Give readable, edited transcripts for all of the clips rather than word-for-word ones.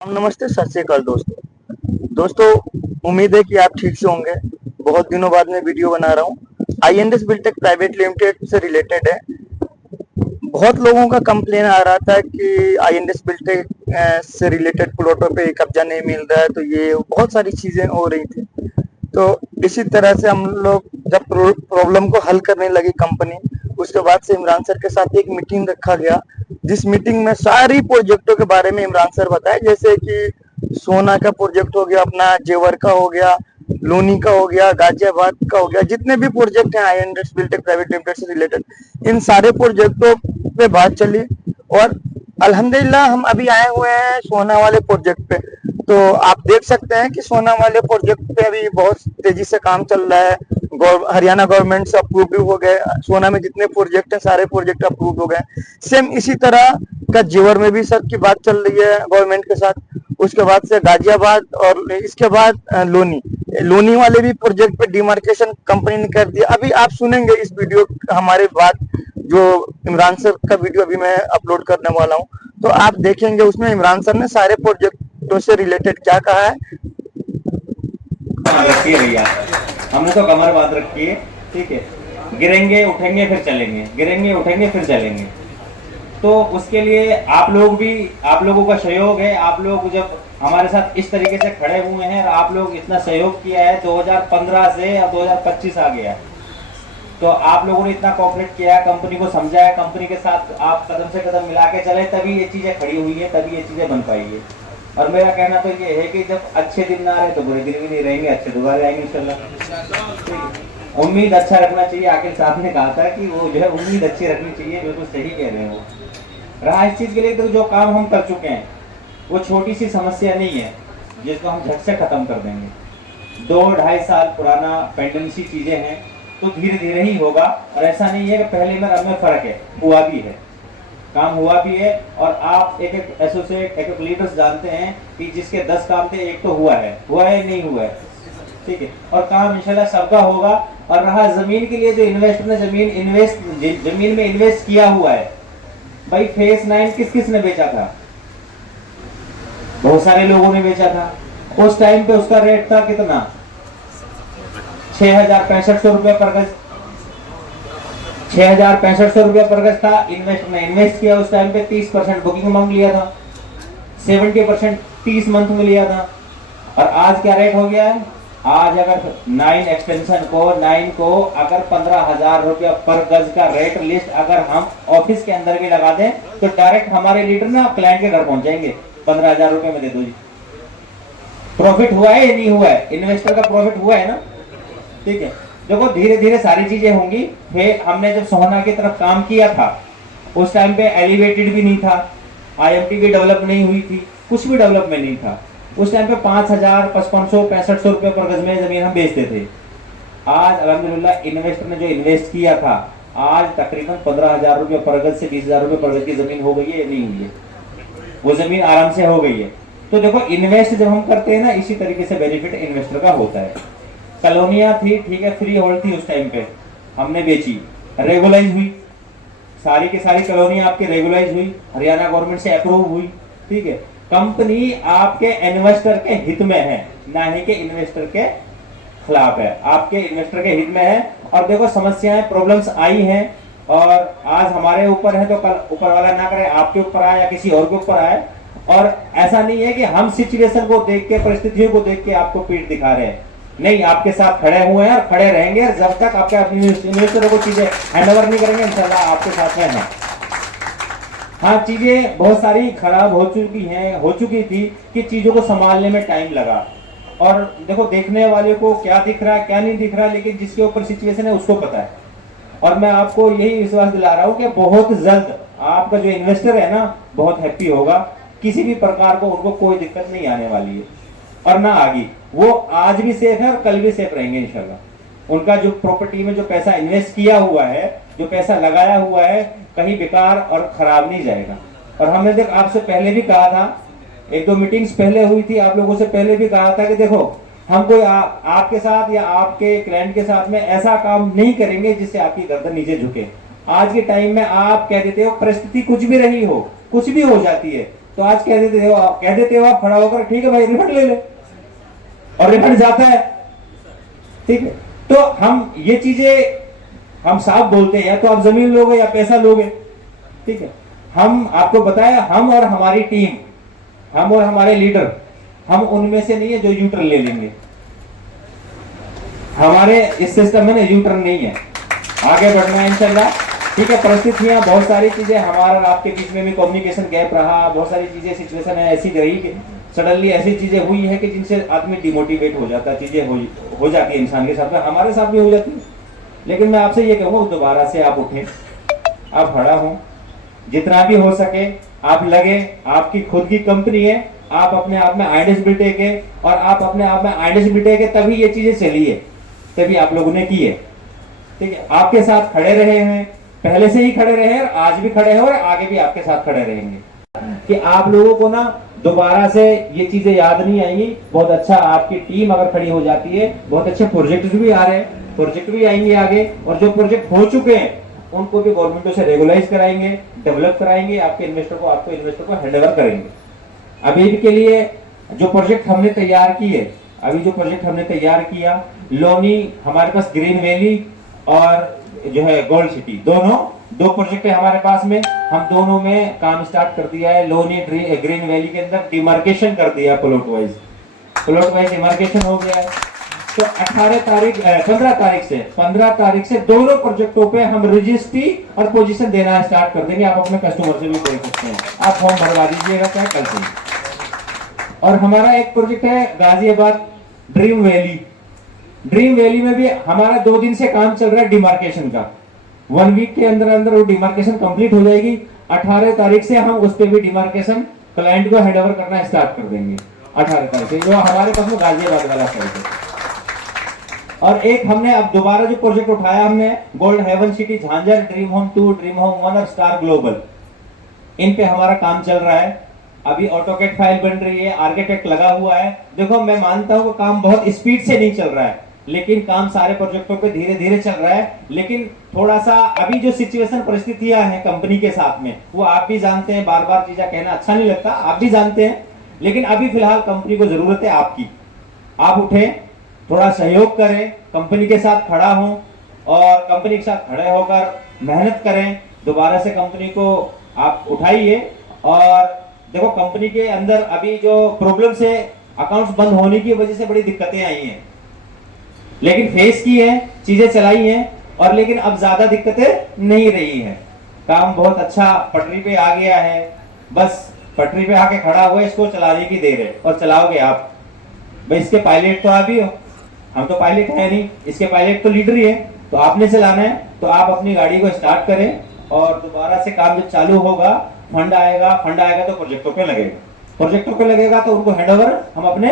नमस्ते, सत श्री अकाल दोस्तों। उम्मीद है कि आप ठीक से होंगे। बहुत दिनों बाद मैं वीडियो बना रहा हूँ। आईएनएस बिल्टेक प्राइवेट लिमिटेड से रिलेटेड है। बहुत लोगों का कंप्लेन आ रहा था कि आईएनएस बिल्टेक से रिलेटेड प्लॉटों पे कब्जा नहीं मिल रहा है, तो ये बहुत सारी चीजें हो रही थी। तो इसी तरह से हम लोग जब प्रॉब्लम को हल करने लगी कंपनी, उसके बाद से इमरान सर के साथ एक मीटिंग रखा गया, जिस मीटिंग में सारी प्रोजेक्टों के बारे में इमरान सर बताए। जैसे कि सोना का प्रोजेक्ट हो गया, अपना जेवर का हो गया, लोनी का हो गया, गाजियाबाद का हो गया, जितने भी प्रोजेक्ट हैं आईएनएस बिल्टेक प्राइवेट लिमिटेड से रिलेटेड, इन सारे प्रोजेक्टों पे बात चली। और अल्हम्दुलिल्लाह हम अभी आए हुए हैं सोना वाले प्रोजेक्ट पे। तो आप देख सकते हैं कि सोना वाले प्रोजेक्ट पे अभी बहुत तेजी से काम चल रहा है। हरियाणा गवर्नमेंट से अप्रूव भी हो गए। सोना में जितने प्रोजेक्ट हैं सारे प्रोजेक्ट अप्रूव हो गए। सेम इसी तरह का जेवर में भी सर की बात चल रही है गवर्नमेंट के साथ। उसके बाद से गाजियाबाद और इसके बाद लोनी लोनी वाले भी प्रोजेक्ट पे डिमार्केशन कंपनी ने कर दिया। अभी आप सुनेंगे इस वीडियो हमारे बाद, जो इमरान सर का वीडियो अभी मैं अपलोड करने वाला हूँ, तो आप देखेंगे उसमें इमरान सर ने सारे प्रोजेक्टों से रिलेटेड क्या कहा है। रखी है भैया, हमने तो कमर बांध रखी है। ठीक है, गिरेंगे उठेंगे फिर चलेंगे, गिरेंगे उठेंगे फिर चलेंगे। तो उसके लिए आप लोगों का सहयोग है। आप लोग जब हमारे साथ इस तरीके से खड़े हुए हैं और आप लोग इतना सहयोग किया है 2015 से और 2025 आ गया, तो आप लोगों ने इतना कोऑपरेट किया, कंपनी को समझाया, कंपनी के साथ आप कदम से कदम मिला के चले, तभी ये चीजें खड़ी हुई है, तभी ये चीजें बन पाई है। और मेरा कहना तो ये है कि जब अच्छे दिन ना रहे तो बुरे दिन भी नहीं रहेंगे, अच्छे दोबारा आएंगे इंशाल्लाह। उम्मीद अच्छा रखना चाहिए। आखिर साहब ने कहा था कि वो जो है उम्मीद अच्छी रखनी चाहिए, बिल्कुल सही कह रहे हैं वो। रहा इस चीज के लिए तो जो काम हम कर चुके हैं वो छोटी सी समस्या नहीं है जिसको हम झट से खत्म कर देंगे। 2-2.5 साल पुराना पेंडेंसी चीजें हैं, तो धीरे धीरे ही होगा। और ऐसा नहीं है कि पहले में अब में फर्क है, हुआ भी है, काम हुआ भी है। और आप एक एक एसोसिएट एक एक लीडर्स जानते हैं कि जिसके 10 काम थे एक तो हुआ है नहीं हुआ है। ठीक है, और काम इंशाल्लाह सबका होगा। और रहा जमीन के लिए, जो इन्वेस्टर ने जमीन में इन्वेस्ट किया हुआ है, भाई फेस 9 किस किस ने बेचा था? बहुत सारे लोगों ने बेचा था। उस टाइम पे उसका रेट था कितना? 6,6500 रुपए पर गज। 6,6500 रुपए पर गज था। इन्वेस्टर ने इन्वेस्ट किया उस टाइम पे 30% बुकिंग अमाउंट लिया था, 70% 30 मंथ में लिया था। और आज क्या रेट हो गया है? आज अगर 9 एक्सटेंशन को 9 को अगर 15,000 रुपया पर गज का रेट लिस्ट अगर हम ऑफिस के अंदर भी लगा दें तो डायरेक्ट हमारे लीडर ना क्लाइंट के घर पहुंच जाएंगे। 15,000 रुपए में दे दो जी। प्रॉफिट हुआ है या नहीं हुआ है? इन्वेस्टर का प्रॉफिट हुआ है ना? ठीक है, देखो धीरे धीरे सारी चीजें होंगी। फिर हमने जब सोहना की तरफ काम किया था उस टाइम पे एलिवेटेड भी नहीं था, आईएमटी भी डेवलप नहीं हुई थी, कुछ भी डेवलपमेंट नहीं था। उस टाइम पे 5,000, 5,500, 6500 रुपए पर गज में जमीन हम बेचते थे। आज अल्हम्दुलिल्लाह इन्वेस्टर ने जो इन्वेस्ट किया था, आज तकरीबन 15,000 रुपए पर गज से 20,000 रुपए पर गज की जमीन हो गई है या नहीं हुई है? वो जमीन आराम से हो गई है। तो देखो इन्वेस्ट जब हम करते हैं ना, इसी तरीके से बेनिफिट इन्वेस्टर का होता है। कॉलोनियां थी, ठीक है, फ्री होल्ड थी उस टाइम पे, हमने बेची, रेगुलाइज हुई, सारी की सारी कॉलोनी आपकी रेगुलाइज हुई, हरियाणा गवर्नमेंट से अप्रूव हुई। ठीक है, कंपनी आपके इन्वेस्टर के हित में है, ना ही के इन्वेस्टर के खिलाफ है, आपके इन्वेस्टर के हित में है। और देखो समस्याएं प्रॉब्लम्स आई हैं और आज हमारे ऊपर है तो कल ऊपर वाला ना करे आपके ऊपर आए या किसी और के ऊपर आए। और ऐसा नहीं है कि हम सिचुएशन को देख के, परिस्थितियों को देख के आपको पीठ दिखा रहे हैं, नहीं, आपके साथ खड़े हुए हैं और खड़े रहेंगे। और जब तक आपके इन्वेस्टरों को चीजें हैंडओवर नहीं करेंगे इंशाल्लाह आपके साथ में है। हाँ, चीजें बहुत सारी खराब हो चुकी थी कि चीजों को संभालने में टाइम लगा। और देखो देखने वाले को क्या दिख रहा है क्या नहीं दिख रहा, लेकिन जिसके ऊपर सिचुएशन है उसको पता है। और मैं आपको यही विश्वास दिला रहा हूँ कि बहुत जल्द आपका जो इन्वेस्टर है ना बहुत हैप्पी होगा। किसी भी प्रकार को उनको कोई दिक्कत नहीं आने वाली है और ना आगे। वो आज भी सेफ है और कल भी सेफ रहेंगे इंशाल्लाह। उनका जो प्रॉपर्टी में जो पैसा इन्वेस्ट किया हुआ है, जो पैसा लगाया हुआ है, कहीं बेकार और खराब नहीं जाएगा। और हमने देख आपसे पहले भी कहा था, 1-2 मीटिंग्स पहले हुई थी, आप लोगों से पहले भी कहा था कि देखो हम कोई आपके साथ या आपके क्लाइंट के साथ में ऐसा काम नहीं करेंगे जिससे आपकी गर्दन नीचे झुके। आज के टाइम में आप कह देते हो परिस्थिति कुछ भी रही हो, कुछ भी हो जाती है, तो आज कह देते हो आप खड़ा होकर ठीक है भाई रिफंड ले ले, और रिफंड जाता है। ठीक है, तो हम ये चीजें हम साफ बोलते हैं, या तो आप जमीन लोगे या पैसा लोगे। ठीक है, हम आपको बताया, हम और हमारी टीम, हम और हमारे लीडर, हम उनमें से नहीं है जो यूटर्न ले लेंगे। हमारे इस सिस्टम में ना यूटर्न नहीं है, आगे बढ़ना है इंशाल्लाह। ठीक है, परिस्थितियां बहुत सारी चीजें हमारा और आपके बीच में भी कम्युनिकेशन गैप रहा, बहुत सारी चीजें सिचुएशन है ऐसी रही कि सडनली ऐसी चीजें हुई है कि जिनसे आदमी डिमोटिवेट हो जाता है, चीजें हो जाती है इंसान के साथ में, हमारे साथ भी हो जाती है। लेकिन मैं आपसे ये कहूंगा दोबारा से आप उठें, आप खड़ा हो, जितना भी हो सके आप लगे, आपकी खुद की कंपनी है, आप अपने आप में आईएनएस बिल्टेक है, और आप अपने आप में आईएनएस बिल्टेक है, तभी ये चीजें चली है, तभी आप लोगों ने की है। ठीक है, आपके साथ खड़े रहे हैं, पहले से ही खड़े रहे हैं, आज भी खड़े हैं और आगे भी आपके साथ खड़े रहेंगे। कि आप लोगों को ना दोबारा से ये चीजें याद नहीं आएंगी। बहुत अच्छा आपकी टीम अगर खड़ी हो जाती है, बहुत अच्छे प्रोजेक्ट भी आ रहे हैं, प्रोजेक्ट भी आएंगे आगे, और जो प्रोजेक्ट हो चुके हैं उनको भी गवर्नमेंटों से रेगुलाइज कराएंगे, डेवलप कराएंगे, आपके इन्वेस्टर को हैंड ओवर करेंगे। अभी के लिए जो प्रोजेक्ट हमने तैयार किए, अभी जो प्रोजेक्ट हमने तैयार किया, लोनी हमारे पास, ग्रीन वैली और जो है गोल्ड सिटी, दोनों दो प्रोजेक्ट है हमारे पास में। हम दोनों में काम स्टार्ट कर दिया है। लोनी ग्रीन वैली के अंदर डिमार्केशन कर दिया, प्लॉट वाइज डिमार्केशन हो गया है। तो 15 तारीख से दोनों प्रोजेक्टों पे हम रजिस्ट्री और पोजीशन देना स्टार्ट कर देंगे। आप अपने कस्टमर से भी देख सकते हैं, आप फॉर्म भरवा दीजिएगा चाहे कल से। और हमारा एक प्रोजेक्ट है गाजियाबाद ड्रीम वैली में भी हमारा 2 दिन से काम चल रहा है डिमार्केशन का। 1 वीक के अंदर अंदर वो डिमार्केशन कंप्लीट हो जाएगी। 18 तारीख से हम उस पर भी डिमार्केशन क्लाइंट को हैंडओवर करना स्टार्ट कर देंगे। 18 तारीख से जो हमारे पास में गाजियाबाद वाला साइट है। और एक हमने अब दोबारा जो प्रोजेक्ट उठाया हमने, gold haven city Jhanjhar, dream home 2, dream home 1 और स्टार ग्लोबल, इन पे हमारा काम चल रहा है। अभी ऑटोकेट फाइल बन रही है, आर्किटेक्ट लगा हुआ है। देखो मैं मानता हूं कि काम बहुत स्पीड से नहीं चल रहा है, लेकिन काम सारे प्रोजेक्टों पे धीरे धीरे चल रहा है। लेकिन थोड़ा सा अभी जो सिचुएशन परिस्थितियां हैं कंपनी के साथ में, वो आप भी जानते हैं, बार बार चीजें कहना अच्छा नहीं लगता, आप भी जानते हैं। लेकिन अभी फिलहाल कंपनी को जरूरत है आपकी, आप उठे, थोड़ा सहयोग करें, कंपनी के साथ खड़ा हों और कंपनी के साथ खड़े होकर मेहनत करें। दोबारा से कंपनी को आप उठाइए। और देखो कंपनी के अंदर अभी जो प्रॉब्लम से अकाउंट्स बंद होने की वजह से बड़ी दिक्कतें आई हैं, लेकिन फेस की है, चीजें चलाई हैं, और लेकिन अब ज्यादा दिक्कतें नहीं रही हैं। काम बहुत अच्छा पटरी पे आ गया है, बस पटरी पे आके खड़ा हुआ है, इसको चलाने की देर है और चलाओगे आप। भाई इसके पायलट तो आप ही हो, हम तो पायलट है नहीं, इसके पायलट तो लीडर ही है, तो आपने चलाना है। तो आप अपनी गाड़ी को स्टार्ट करें और दोबारा से काम जब चालू होगा, फंड आएगा तो प्रोजेक्टों पे लगेगा तो उनको हैंडओवर हम अपने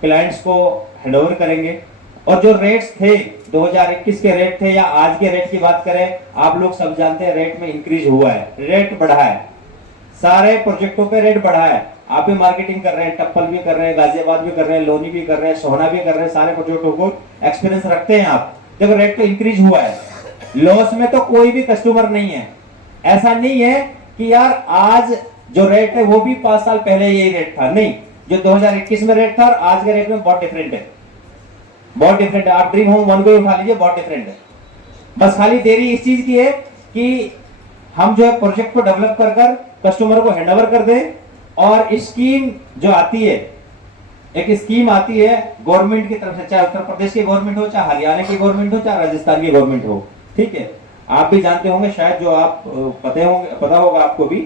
क्लाइंट्स को हैंडओवर करेंगे। और जो रेट्स थे 2021 के रेट थे या आज के रेट की बात करें, आप लोग सब जानते हैं रेट में इंक्रीज हुआ है, रेट बढ़ा है, सारे प्रोजेक्टों पे रेट बढ़ा है। आप भी मार्केटिंग कर रहे हैं, टप्पल भी कर रहे हैं, गाजियाबाद भी कर रहे हैं, लोनी भी कर रहे हैं, सोहना भी कर रहे हैं, सारे प्रोजेक्टों को एक्सपीरियंस रखते हैं आप। देखो रेट तो इंक्रीज हुआ है, लॉस में तो कोई भी कस्टमर नहीं है। ऐसा नहीं है कि यार आज जो रेट है वो भी 5 साल पहले यही रेट था, नहीं, जो 2021 में रेट था और आज के रेट में बहुत डिफरेंट है, बहुत डिफरेंट है। आप ड्रीम होम 1 को उठा लीजिए, बहुत डिफरेंट है। बस खाली देरी इस चीज की है कि हम जो है प्रोजेक्ट को डेवलप कर कस्टमर को हैंडओवर कर दें। और स्कीम जो आती है, एक स्कीम आती है गवर्नमेंट की तरफ से, चाहे उत्तर प्रदेश की गवर्नमेंट हो, चाहे हरियाणा की गवर्नमेंट हो, चाहे राजस्थान की गवर्नमेंट हो, ठीक है, आप भी जानते होंगे शायद, जो आप पता होगा आपको भी।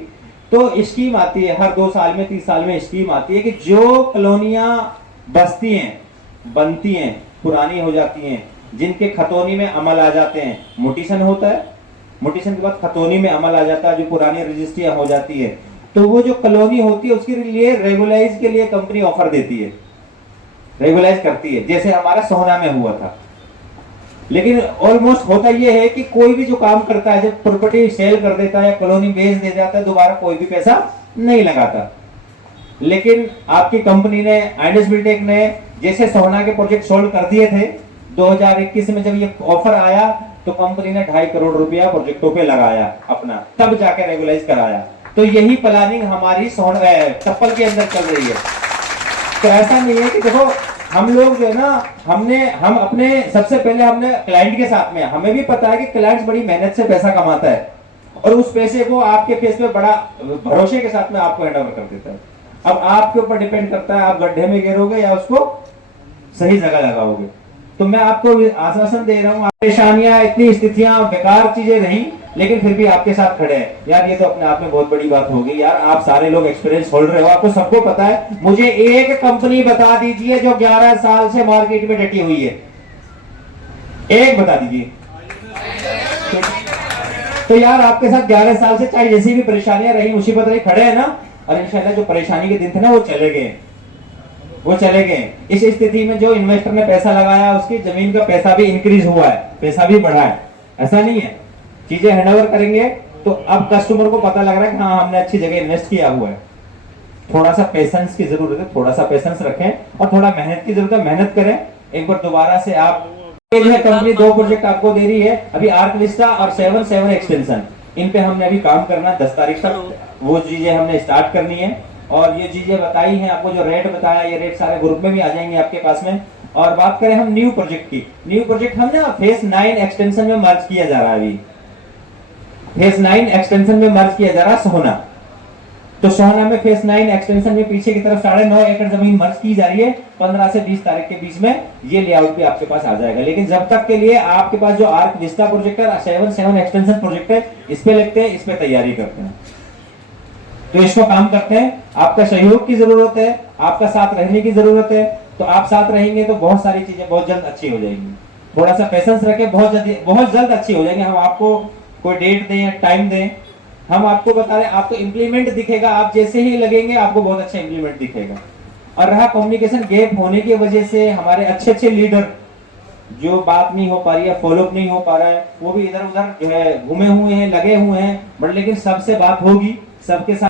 तो स्कीम आती है हर 2 साल में, 3 साल में स्कीम आती है कि जो कॉलोनियां बसती हैं, बनती हैं, पुरानी हो जाती हैं, जिनके खतौनी में अमल आ जाते हैं, मोटिशन होता है, मोटिशन के बाद खतौनी में अमल आ जाता है, जो पुरानी रजिस्ट्रियां हो जाती है, तो वो जो कॉलोनी होती है उसके लिए रेगुलाइज के लिए कंपनी ऑफर देती है, रेगुलाइज करती है, जैसे हमारा सोहना में हुआ था। लेकिन ऑलमोस्ट होता यह है कि कोई भी जो काम करता है, जब प्रॉपर्टी सेल कर देता है, कॉलोनी बेच दे जाता है, दोबारा कोई भी पैसा नहीं लगाता। लेकिन आपकी कंपनी ने, आईएनएस बिल्टेक ने, जैसे सोहना के प्रोजेक्ट सोल्व कर दिए थे 2021 में, जब ये ऑफर आया तो कंपनी ने 2.5 करोड़ रुपया प्रोजेक्टों पे लगाया अपना, तब जाके रेगुलाइज कराया। तो यही प्लानिंग हमारी टप्पल के अंदर चल रही है। तो ऐसा नहीं है कि देखो हम लोग जो है ना, हम अपने सबसे पहले हमने क्लाइंट के साथ में, हमें भी पता है कि क्लाइंट बड़ी मेहनत से पैसा कमाता है और उस पैसे को आपके फेस पे बड़ा भरोसे के साथ में आपको हैंड ओवर कर देता है। अब आपके ऊपर डिपेंड करता है आप गड्ढे में गिरोगे या उसको सही जगह लगाओगे। तो मैं आपको आश्वासन दे रहा हूँ, परेशानियां, इतनी स्थितियां, बेकार चीजें रही, लेकिन फिर भी आपके साथ खड़े हैं यार। ये तो अपने आप में बहुत बड़ी बात होगी यार। आप सारे लोग एक्सपीरियंस होल्डर हो, आपको सबको पता है। मुझे एक कंपनी बता दीजिए जो 11 साल से मार्केट में डटी हुई है, एक बता दीजिए। तो यार आपके साथ 11 साल से चाहे जैसी भी परेशानियां रही, मुसीबत रही, खड़े हैं ना। और इंशाल्लाह जो परेशानी के दिन थे ना वो चले गए, वो चले गए। इस स्थिति में जो इन्वेस्टर ने पैसा लगाया उसकी जमीन का पैसा भी इंक्रीज हुआ है, पैसा भी बढ़ा है। ऐसा नहीं है, चीजें हैंडओवर करेंगे तो अब कस्टमर को पता लग रहा है कि हाँ हमने अच्छी जगह इन्वेस्ट किया हुआ है। थोड़ा सा पेशेंस की जरूरत है, थोड़ा सा पेशेंस रखें और थोड़ा मेहनत की जरूरत है, मेहनत करें। एक बार दोबारा से आप जो है कंपनी 2 प्रोजेक्ट आपको दे रही है अभी, आर्क विस्टा और 7 एक्सटेंशन। इन पे हमने अभी काम करना है 10 तारीख तक, वो चीजें हमने स्टार्ट करनी है। और ये चीजें बताई हैं आपको, जो रेट बताया, ये रेट सारे ग्रुप में भी आ जाएंगे आपके पास में। और बात करें हम न्यू प्रोजेक्ट की, न्यू प्रोजेक्ट हमने फेस 9 एक्सटेंशन में मर्ज किया जा रहा है। अभी फेस 9 एक्सटेंशन में मर्ज किया जा रहा है सोहना। तो सोहना में फेस 9 एक्सटेंशन में पीछे की तरफ 9.5 एकड़ जमीन मर्ज की जा रही है। 15 से 20 तारीख के बीच में ये लेआउट भी आपके पास आ जाएगा। लेकिन जब तक के लिए आपके पास जो आर्क विस्टा प्रोजेक्ट है, 7 एक्सटेंशन प्रोजेक्ट है, इस पे लगते हैं, इस पे तैयारी करते हैं। तो इसको काम करते हैं। आपका सहयोग की जरूरत है, आपका साथ रहने की जरूरत है। तो आप साथ रहेंगे तो बहुत सारी चीजें बहुत जल्द अच्छी हो जाएंगी। थोड़ा सा पेशेंस रखें, बहुत जल्द अच्छी हो जाएंगी। हम आपको कोई डेट दें, टाइम दें, हम आपको बता रहे हैं, आपको इंप्लीमेंट दिखेगा। आप जैसे ही लगेंगे आपको बहुत अच्छा इंप्लीमेंट दिखेगा। और रहा कम्युनिकेशन गैप होने की वजह से हमारे अच्छे लीडर जो बात नहीं हो पा रही है, फॉलोअप नहीं हो पा रहा है, वो भी इधर उधर जो है घूमे हुए हैं, लगे हुए हैं, बट लेकिन सबसे बात होगी, सबके साथ